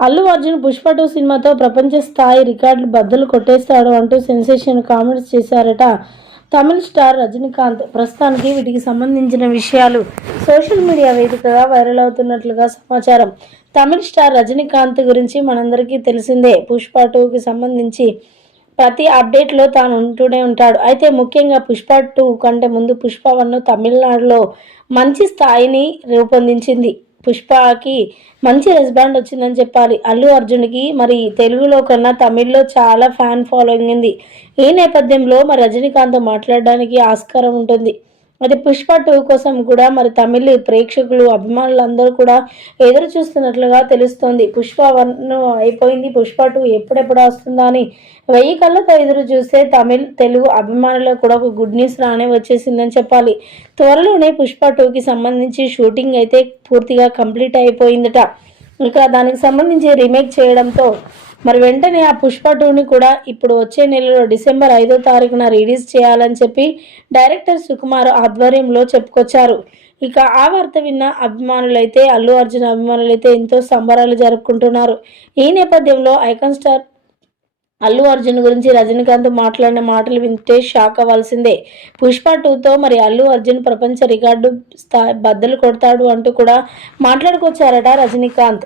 అల్లు అర్జున్ పుష్ప 2 సినిమాతో ప్రపంచ స్థాయి రికార్డులు బద్దలు కొట్టేస్తాడు అంటూ సెన్సేషన్ కామెంట్స్ చేశారట తమిళ స్టార్ రజనీకాంత్. ప్రస్తుతానికి వీటికి సంబంధించిన విషయాలు సోషల్ మీడియా వేదికగా వైరల్ అవుతున్నట్లుగా సమాచారం. తమిళ స్టార్ రజనీకాంత్ గురించి మనందరికీ తెలిసిందే. పుష్ప 2కి సంబంధించి ప్రతి అప్డేట్లో తాను ఉంటూనే ఉంటాడు. అయితే ముఖ్యంగా పుష్ప 2 కంటే ముందు పుష్ప 1 తమిళనాడులో మంచి స్థాయిని రూపొందించింది. పుష్పకి మంచి రెస్పాండ్ వచ్చిందని చెప్పాలి. అల్లు అర్జున్కి మరి తెలుగులో కన్నా తమిళ్లో చాలా ఫ్యాన్ ఫాలోయింగ్ ఉంది. ఈ నేపథ్యంలో మరి రజనీకాంత్ మాట్లాడడానికి ఆస్కారం ఉంటుంది. అది పుష్ప 2 కోసం కూడా మరి తమిళ ప్రేక్షకులు అభిమానులందరూ కూడా ఎదురు చూస్తున్నట్లుగా తెలుస్తోంది. పుష్ప 1 అయిపోయింది, పుష్ప 2 ఎప్పుడెప్పుడు వస్తుందా అని 1000 కళ్ళతో ఎదురు చూస్తే తెలుగు అభిమానులకు కూడా ఒక గుడ్ న్యూస్ రానే వచ్చేసిందని చెప్పాలి. త్వరలోనే పుష్ప 2కి సంబంధించి షూటింగ్ అయితే పూర్తిగా కంప్లీట్ అయిపోయిందట. ఇక దానికి సంబంధించి రీమేక్ చేయడంతో మరి వెంటనే ఆ పుష్ప 2ని కూడా ఇప్పుడు వచ్చే నెలలో డిసెంబర్ 5వ తారీఖున రిలీజ్ చేయాలని చెప్పి డైరెక్టర్ సుకుమార్ ఆధ్వర్యంలో చెప్పుకొచ్చారు. ఇక ఆ వార్త విన్న అభిమానులైతే అల్లు అర్జున్ అభిమానులైతే ఎంతో సంబరాలు జరుపుకుంటున్నారు. ఈ నేపథ్యంలో ఐకాన్ స్టార్ అల్లు అర్జున్ గురించి రజనీకాంత్ మాట్లాడిన మాటలు వింటే షాక్ అవ్వాల్సిందే. పుష్ప 2తో మరి అల్లు అర్జున్ ప్రపంచ రికార్డు బద్దలు కొడతాడు అంటూ కూడా మాట్లాడుకొచ్చారట రజనీకాంత్.